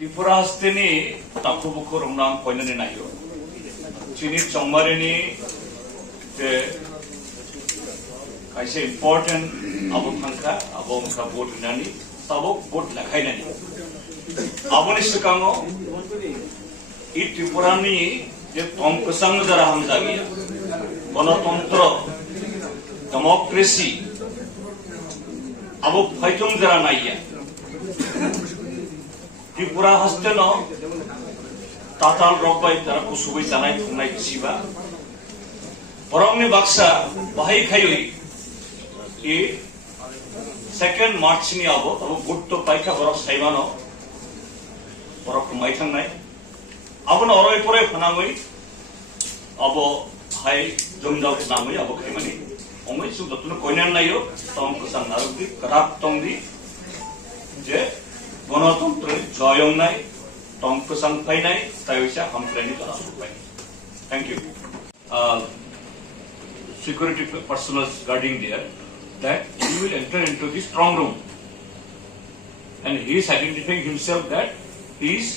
Tripura hasteni takubuku rumnang koinani nayo. Chini chongmarini the kaise important abo thangka abo mka vote nani sabo vote lakai nani. Abo ni sekango I Tripurani je tom kesang jara ham jagiya. Ganatantra democracy abo phaitong jara naiya. Tripura hasteno tatal robai tara kusubai janai thungnai siba borongni baksa bahai khayoi e 2nd March ni abo butto paikha borok saimano borok mai thangnai abono oroi pore phanangoi abo hai jongdau phanangoi abo khaimani ongoi su dotun koinan nayo tom kusang narukdi karak tongdi je গণতন্ত্রের জয়ং নাই টঙ্ক সংখ্যাই নাই তাই হচ্ছে হামপ্লেনি জনসংখ্যা পাই thank you security personnel guarding there that he will enter into the strong room and he is identifying himself that he is